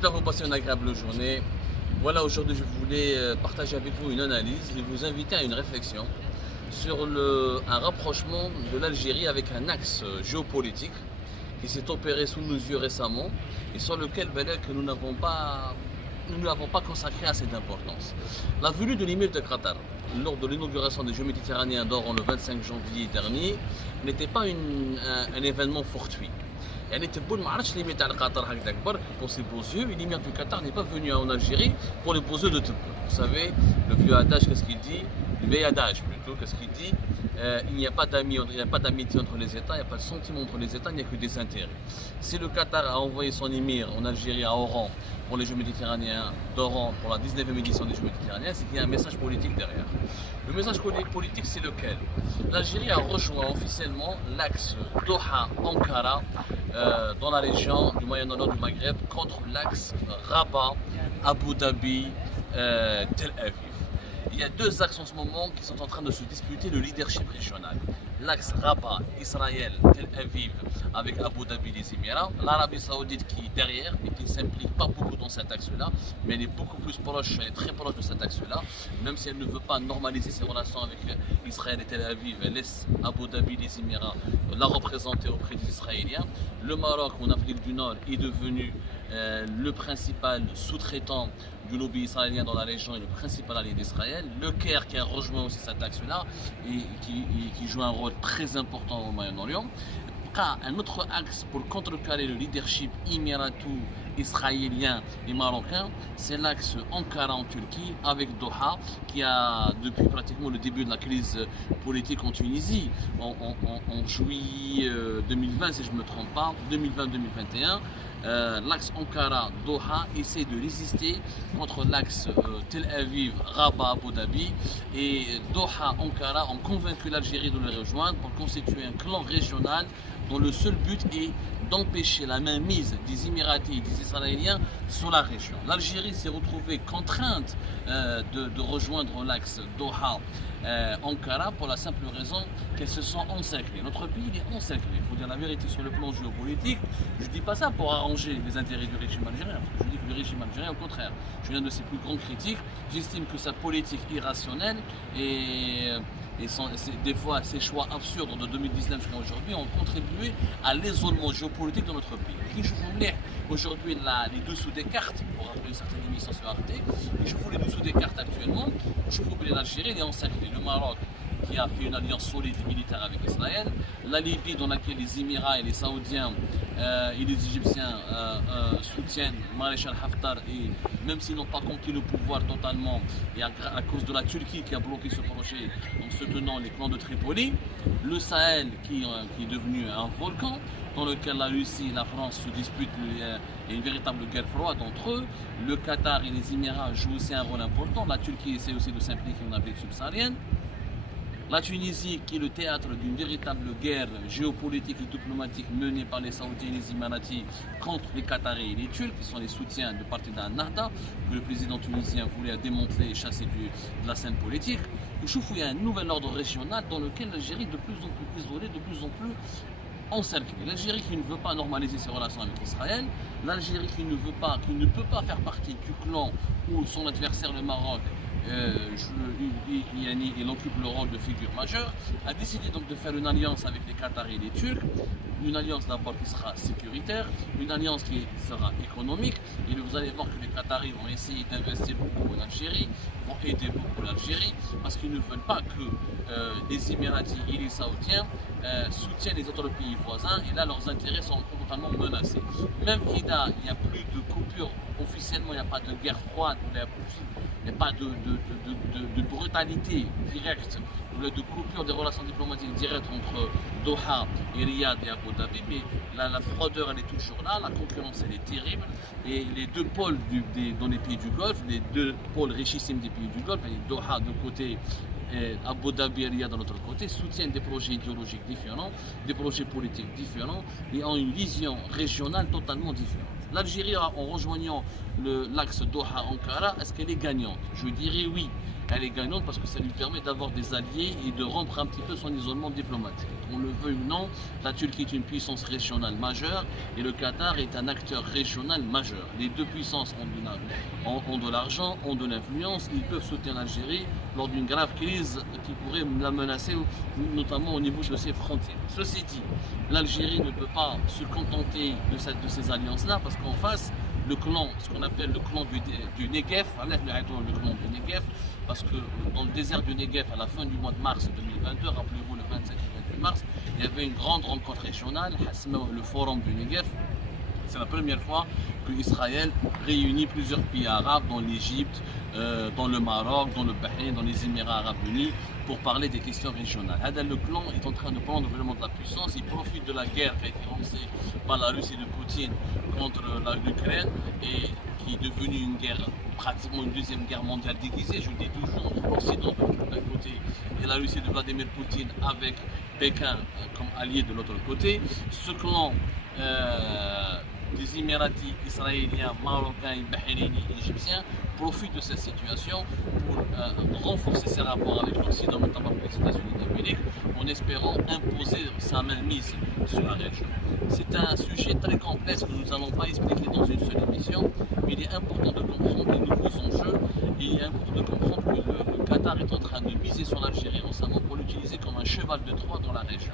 J'espère que vous passez une agréable journée. Voilà, aujourd'hui je voulais partager avec vous une analyse et vous inviter à une réflexion sur un rapprochement de l'Algérie avec un axe géopolitique qui s'est opéré sous nos yeux récemment et sur lequel nous n'avons pas consacré assez d'importance. La venue de l'émir de Qatar lors de l'inauguration des Jeux méditerranéens d'Oran le 25 janvier dernier n'était pas un événement fortuit. يعني تبون ما عرفتش ليميت على قطر هكذاك برك pour ses beaux yeux. L'émir du Qatar n'est pas venu en Algérie pour les beaux yeux de Tebboune. Vous savez, le vieux adage, qu'est-ce qu'il dit? Le vieil adage plutôt, qu'est-ce qu'il dit? Il n'y a pas d'amitié entre les États, il n'y a pas de sentiment entre les États, il n'y a que des intérêts. Si le Qatar a envoyé son émir en Algérie à Oran pour les Jeux méditerranéens d'Oran, pour la 19e édition des Jeux méditerranéens, c'est qu'il y a un message politique derrière. Le message politique, c'est lequel? L'Algérie a rejoint officiellement l'axe Doha-Ankara dans la région du Moyen-Orient du Maghreb contre l'axe Rabat-Abu Dhabi-Tel Aviv. Il y a deux axes en ce moment qui sont en train de se disputer le leadership régional. L'axe Rabat, Israël, Tel Aviv avec Abu Dhabi, les Émirats. L'Arabie Saoudite qui est derrière et qui ne s'implique pas beaucoup dans cet axe-là, mais elle est beaucoup plus proche, elle est très proche de cet axe-là. Même si elle ne veut pas normaliser ses relations avec Israël et Tel Aviv, elle laisse Abu Dhabi, les Émirats, la représenter auprès des Israéliens. Le Maroc, en Afrique du Nord, est devenu le principal sous-traitant du lobby israélien dans la région et le principal allié d'Israël. Le Caire qui a rejoint aussi cet axe-là et qui joue un rôle très important au Moyen-Orient. Un autre axe pour contrecarrer le leadership émirato-israélien et marocain, c'est l'axe Ankara en Turquie avec Doha qui a, depuis pratiquement le début de la crise politique en Tunisie, en juillet 2020 si je ne me trompe pas, 2020-2021, l'axe Ankara-Doha essaie de résister contre l'axe Tel Aviv-Rabat-Abu Dhabi et Doha-Ankara ont convaincu l'Algérie de les rejoindre pour constituer un clan régional dont le seul but est d'empêcher la mainmise des Émiratis et des Israéliens sur la région. L'Algérie s'est retrouvée contrainte de rejoindre l'axe Doha-Ankara pour la simple raison qu'elle se sent encerclée. Notre pays il est encerclé, il faut dire la vérité sur le plan géopolitique. Je ne dis pas ça pour arranger les intérêts du régime algérien, parce que je dis que le régime algérien, au contraire, je suis l'un de ses plus grands critiques. J'estime que sa politique irrationnelle et des fois ces choix absurdes de 2019 jusqu'à aujourd'hui ont contribué à l'isolement géopolitique de notre pays. Et je vous mets aujourd'hui les dessous des cartes, pour rappeler une certaine émission sur Arte, et je vous les dessous des cartes actuellement. Je vous mets l'Algérie, les encerclés, le Maroc qui a fait une alliance solide et militaire avec Israël, la Libye dans laquelle les Émirats et les Saoudiens et les Égyptiens soutiennent Maréchal Haftar et même s'ils n'ont pas conquis le pouvoir totalement et à cause de la Turquie qui a bloqué ce projet en soutenant les clans de Tripoli, le Sahel qui est devenu un volcan dans lequel la Russie et la France se disputent, il y a une véritable guerre froide entre eux, le Qatar et les Émirats jouent aussi un rôle important, la Turquie essaie aussi de s'impliquer en Afrique subsaharienne. La Tunisie, qui est le théâtre d'une véritable guerre géopolitique et diplomatique menée par les Saoudiens et les Émiratis contre les Qataris et les Turcs, qui sont les soutiens de parti d'Al-Nahda, que le président tunisien voulait démanteler et chasser de la scène politique. Il y a un nouvel ordre régional dans lequel l'Algérie est de plus en plus isolée, de plus en plus encerclée. L'Algérie qui ne veut pas normaliser ses relations avec Israël, l'Algérie qui ne peut pas faire partie du clan où son adversaire le Maroc il occupe le rôle de figure majeure, a décidé donc de faire une alliance avec les Qataris et les Turcs, une alliance d'abord qui sera sécuritaire, une alliance qui sera économique, et vous allez voir que les Qataris vont essayer d'investir beaucoup en Algérie, vont aider beaucoup l'Algérie, parce qu'ils ne veulent pas que les Émiratis et les Saoudiens soutiennent les autres pays voisins, et là leurs intérêts sont totalement menacés. Même il n'y a plus de coupure, officiellement il n'y a pas de guerre froide, il n'y a pas de brutalité directe, de coupure des relations diplomatiques directes entre Doha et Riyad et Abu Dhabi, mais la froideur elle est toujours là, la concurrence elle est terrible, et les deux pôles dans les pays du Golfe, les deux pôles richissimes des pays du Golfe, Doha de côté et Abu Dhabi et Riyad de l'autre côté soutiennent des projets idéologiques différents, des projets politiques différents et ont une vision régionale totalement différente. L'Algérie, en rejoignant l'axe Doha-Ankara, est-ce qu'elle est gagnante? Je dirais oui. Elle est gagnante parce que ça lui permet d'avoir des alliés et de rompre un petit peu son isolement diplomatique. Qu'on le veuille ou non, la Turquie est une puissance régionale majeure et le Qatar est un acteur régional majeur. Les deux puissances ont de l'argent, ont de l'influence, ils peuvent soutenir l'Algérie lors d'une grave crise qui pourrait la menacer, notamment au niveau de ses frontières. Ceci dit, l'Algérie ne peut pas se contenter de ces alliances-là parce qu'en face, le clan, ce qu'on appelle le clan du Negev, le clan du Negev, parce que dans le désert du Negev, à la fin du mois de mars 2022, rappelez-vous le 27 et 28 mars, il y avait une grande rencontre régionale, le forum du Negev. C'est la première fois que Israël réunit plusieurs pays arabes, dans l'Égypte, dans le Maroc, dans le Bahreïn, dans les Émirats arabes unis, pour parler des questions régionales. Le clan est en train de prendre vraiment de la puissance, il profite de la guerre qui a été lancée par la Russie de Poutine contre l'Ukraine et qui est devenue une guerre, pratiquement une deuxième guerre mondiale déguisée, je le dis toujours, l'Occident d'un côté et la Russie de Vladimir Poutine avec Pékin comme allié de l'autre côté. Ce clan des Émiratis, Israéliens, Marocains, Bahreïniens et Égyptiens profitent de cette situation pour renforcer ses rapports avec l'Occident, notamment avec les États-Unis d'Amérique, en espérant imposer sa mainmise sur la région. C'est un sujet très complexe que nous n'allons pas expliquer dans une seule émission, mais il est important de comprendre les nouveaux enjeux et il est important de comprendre que le Qatar est en train de miser sur l'Algérie récemment pour l'utiliser comme un cheval de Troie dans la région.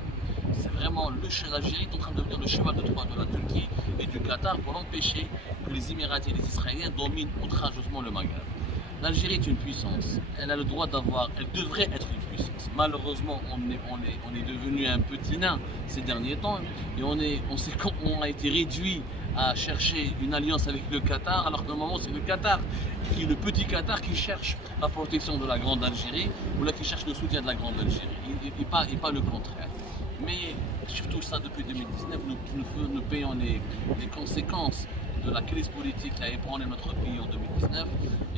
C'est vraiment l'Algérie est en train de devenir le cheval de Troie de la Turquie et du Qatar pour empêcher que les Émiratis et les Israéliens dominent outrageusement le Maghreb. L'Algérie est une puissance, elle a le droit d'avoir, elle devrait être une puissance. Malheureusement, on est devenu un petit nain ces derniers temps et on a été réduit à chercher une alliance avec le Qatar, alors que normalement c'est le Qatar, qui est le petit Qatar qui cherche la protection de la grande Algérie ou là qui cherche le soutien de la grande Algérie et pas le contraire. Mais surtout ça depuis 2019, nous payons les conséquences de la crise politique qui a ébranlé notre pays en 2019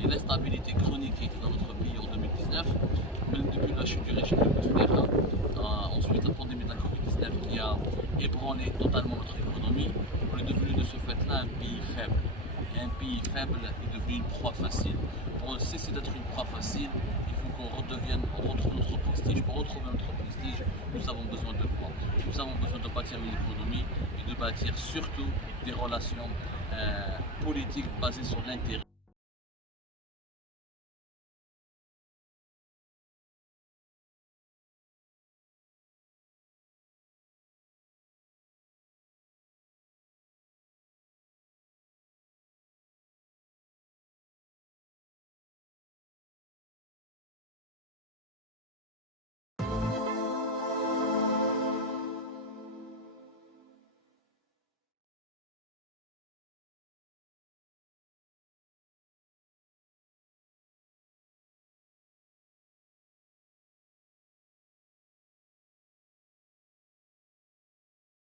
et l'instabilité chronique qui était dans notre pays en 2019, même depuis la chute du régime de Bouteflika, ensuite la pandémie de la Covid-19 qui a ébranlé totalement notre économie. On est devenu de ce fait-là un pays faible. Et un pays faible est devenu une proie facile. Pour cesser d'être une proie facile, il faut qu'on retrouve notre prestige. Pour retrouver notre prestige, nous avons besoin de quoi? Nous avons besoin de bâtir une économie et de bâtir surtout des relations politiques basées sur l'intérêt.